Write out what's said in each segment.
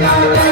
yeah, yeah.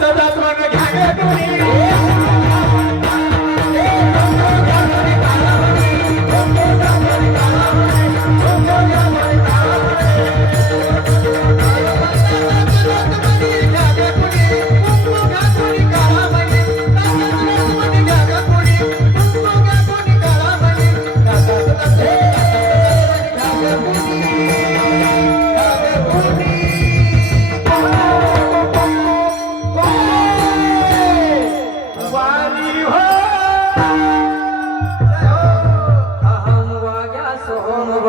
जातो घ्या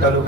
চলো